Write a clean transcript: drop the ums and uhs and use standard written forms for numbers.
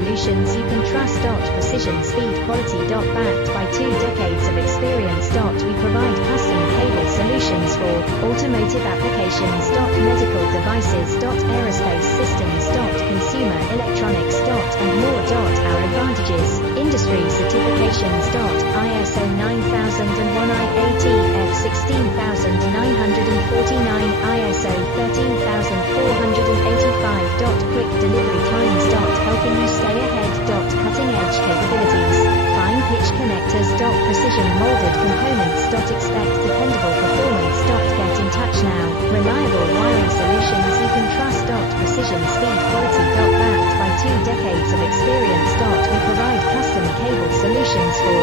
solutions you can trust. Precision, speed, quality. Backed by 2 decades of experience. We provide custom cable solutions for automotive applications. Medical devices. Aerospace systems. Consumer electronics. And more. Our advantages: industry certifications. ISO 9001, IATF 16949, ISO 13485. Quick delivery times. Helping you stay ahead. Cutting edge capabilities. Fine pitch connectors. Precision molded components. Expect dependable performance. Get in touch now. Reliable wiring solutions you can trust. Precision, speed, quality. Backed by 2 decades of experience. We provide custom cable solutions for